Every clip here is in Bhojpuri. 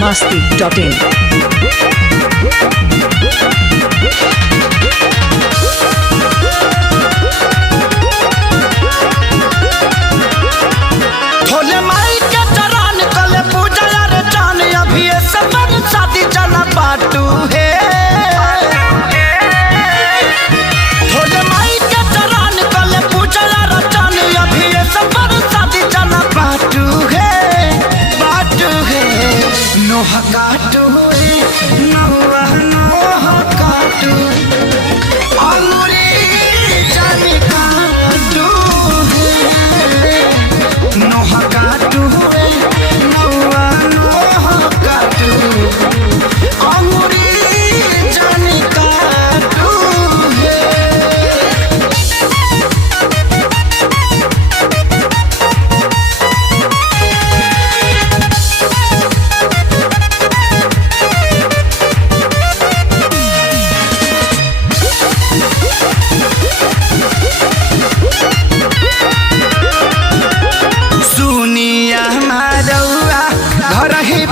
biharmasti.in शादी जाना बाटू है भोले माई के चरण कले पूजा रचन अभी ये सब शादी जाना बाटू है नोह काटू नौआ नोह काटू अंगूरी जानी काटू नोह काटू नौआ नोह काटू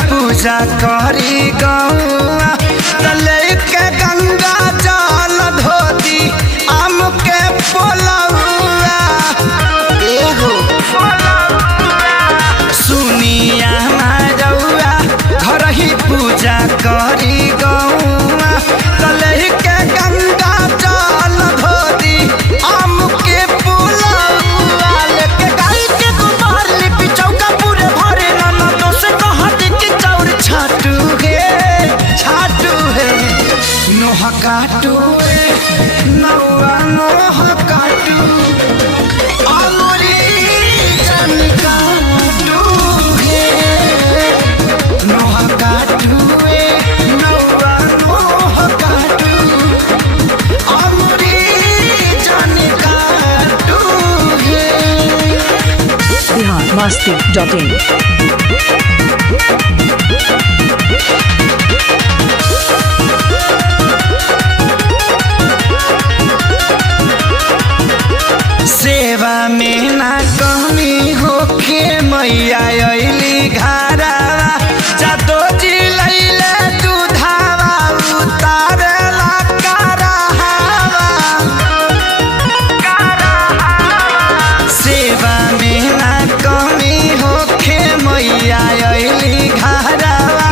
पूजा करी गौआ तले के गंगा जल धोती आम के पोलौआ एगो सुनिया मारौआ घर ही पूजा करी गौआ तले के गंगा जल धोती आम के पोलौआ लेके गाय के गोबर लिपि चौका पूरे भरे ननदों से छाटू है नोह काटू नौआ नोह काटू अंगूरी जान काटू है नोह काटू नौआ नोह काटू अंगूरी जान काटू है biharmasti.in सेवा में ना कमी होके मैया अइली घरवा जादो जी लैले दूधावा उतारेला करहावा सेवा में ना कमी होके मैया अइली घरवा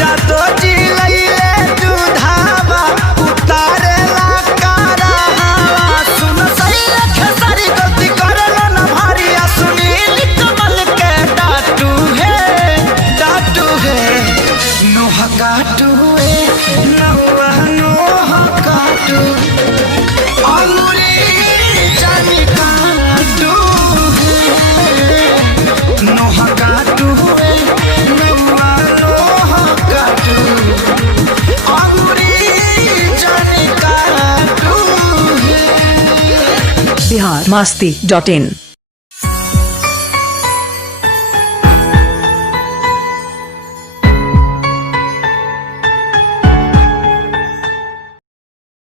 जादो जी लैले दूधावा उतारेला करहावा सुन सही खेसारी गलती करला ना भारी सुनील कमल के डाटू है नोह काटू नौआ नोह काटू अंगूरी जानी काटू नोह काटू नौआ नोह काटू अंगूरी जानी काटू biharmasti.in